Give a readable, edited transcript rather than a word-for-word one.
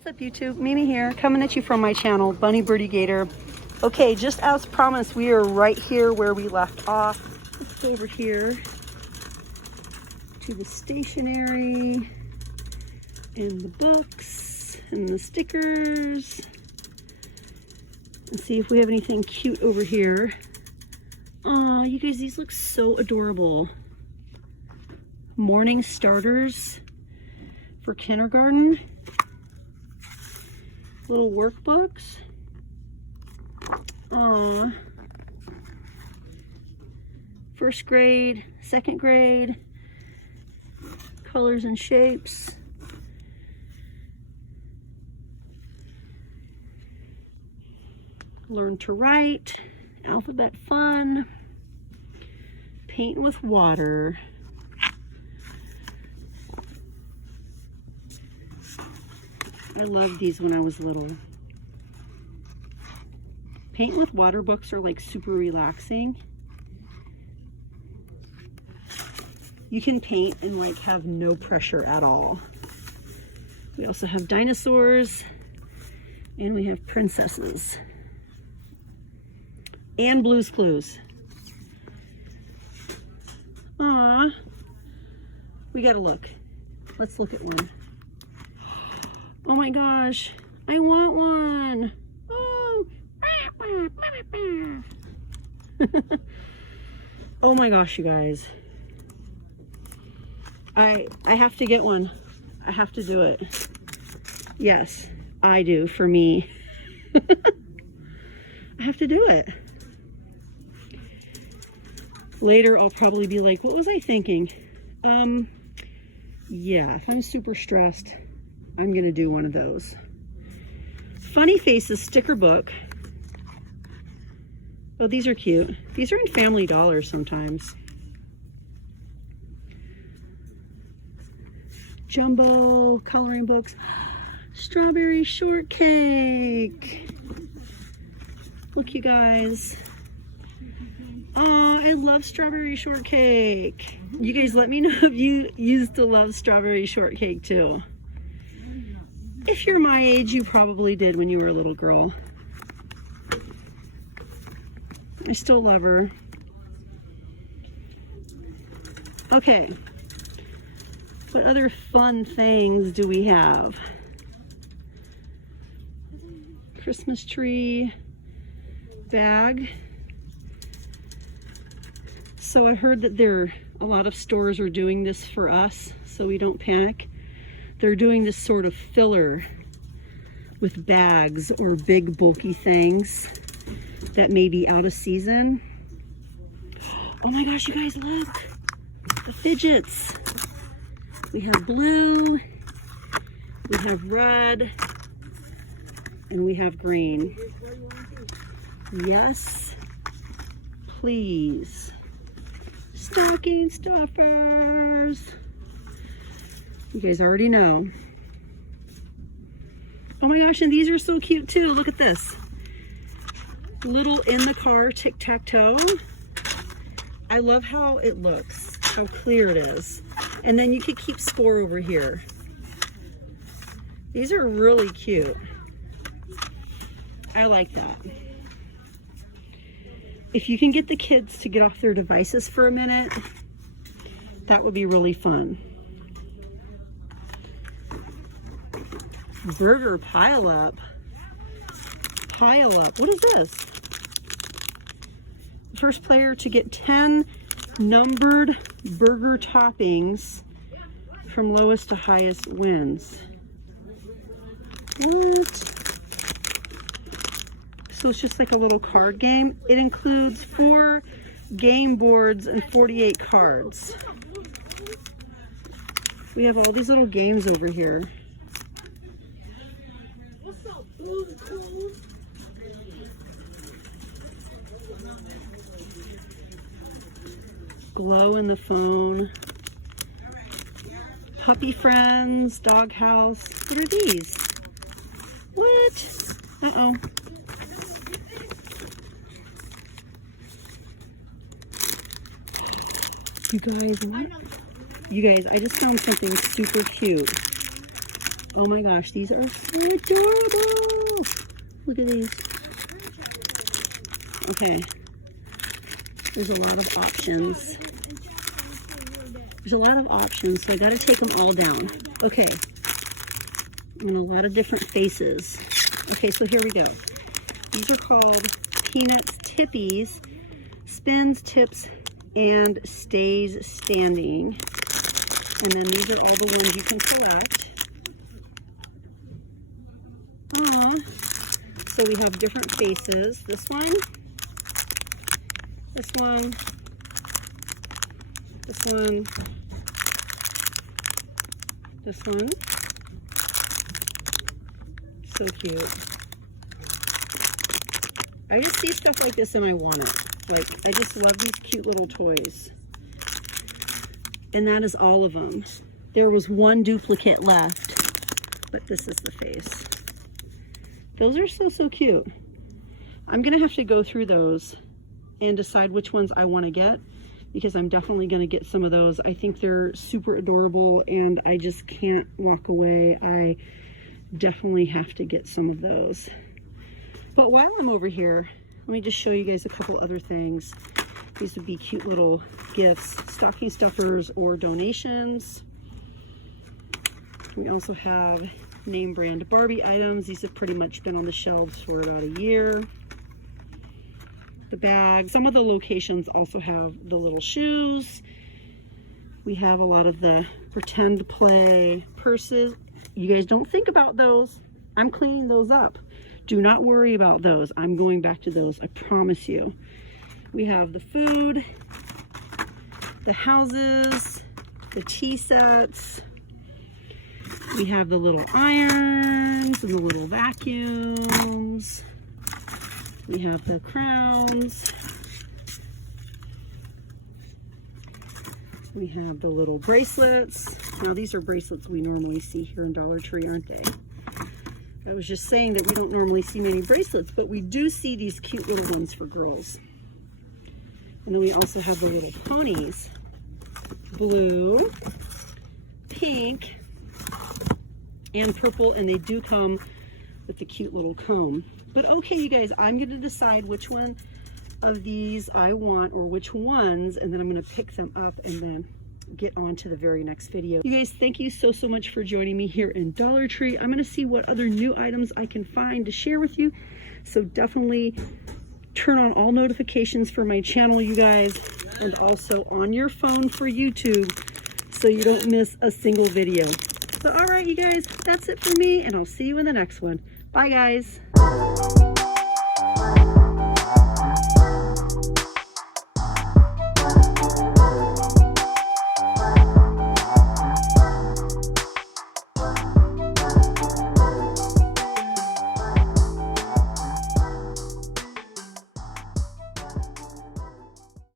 What's up YouTube? Mimi here, coming at you from my channel, Bunny Birdy Gator. Okay, just as promised, we are right here where we left off. Let's go over here to the stationery and the books and the stickers and see if we have anything cute over here. Aw, you guys, these look so adorable. Morning starters for kindergarten. Little workbooks. Aw. First grade, second grade. Colors and shapes. Learn to write. Alphabet fun. Paint with water. I loved these when I was little. Paint with water books are like super relaxing. You can paint and like have no pressure at all. We also have dinosaurs and we have princesses and Blue's Clues. Aw, we gotta look. Let's look at one. Oh my gosh, I want one. Oh, oh my gosh, you guys. I have to get one. I have to do it. Yes, I do, for me. I have to do it. Later, I'll probably be like, what was I thinking? Yeah, if I'm super stressed, I'm gonna do one of those. Funny Faces sticker book. Oh, these are cute. These are in Family Dollar sometimes. Jumbo coloring books. Strawberry shortcake. Look, you guys. Oh, I love strawberry shortcake. You guys let me know if you used to love strawberry shortcake too. If you're my age, you probably did when you were a little girl. I still love her. Okay. What other fun things do we have? Christmas tree bag. So I heard that a lot of stores are doing this for us, so we don't panic. They're doing this sort of filler with bags or big bulky things that may be out of season. Oh my gosh, you guys, look! The fidgets! We have blue, we have red, and we have green. Yes, please. Stocking stuffers! You guys already know. Oh my gosh, and these are so cute too. Look at this. Little in the car tic-tac-toe. I love how it looks, how clear it is. And then you could keep score over here. These are really cute. I like that. If you can get the kids to get off their devices for a minute, that would be really fun. Burger pile up. Pile up. What is this? First player to get 10 numbered burger toppings from lowest to highest wins. What? So it's just like a little card game. It includes 4 game boards and 48 cards. We have all these little games over here. Glow in the phone. Puppy friends, dog house. What are these? What? Uh-oh. You guys, what? You guys, I just found something super cute. Oh my gosh, these are so adorable. Look at these. Okay. There's a lot of options. There's a lot of options, so I gotta take them all down. Okay. And a lot of different faces. Okay, so here we go. These are called Peanuts Tippies, Spins, Tips, and Stays Standing. And then these are all the ones you can collect. Aww. So we have different faces. This one. This one. This one. This one. So cute. I just see stuff like this and I want it. Like, I just love these cute little toys. And that is all of them. There was one duplicate left, but this is the face. Those are so, so cute. I'm gonna have to go through those and decide which ones I wanna get, because I'm definitely gonna get some of those. I think they're super adorable and I just can't walk away. I definitely have to get some of those. But while I'm over here, let me just show you guys a couple other things. These would be cute little gifts, stocking stuffers or donations. We also have name brand Barbie items. These have pretty much been on the shelves for about a year. The bags. Some of the locations also have the little shoes. We have a lot of the pretend play purses. You guys don't think about those. I'm cleaning those up. Do not worry about those. I'm going back to those, I promise you. We have the food, the houses, the tea sets. We have the little irons and the little vacuums. We have the crowns. We have the little bracelets. Now these are bracelets we normally see here in Dollar Tree, aren't they? I was just saying that we don't normally see many bracelets, but we do see these cute little ones for girls. And then we also have the little ponies. Blue, pink, and purple, and they do come with the cute little comb. But okay, you guys, I'm going to decide which one of these I want, or which ones, and then I'm going to pick them up and then get on to the very next video. You guys, thank you so much for joining me here in Dollar Tree. I'm going to see what other new items I can find to share with you. So definitely turn on all notifications for my channel, you guys, and also on your phone for YouTube so you don't miss a single video. So all right, you guys, that's it for me, and I'll see you in the next one. Bye, guys.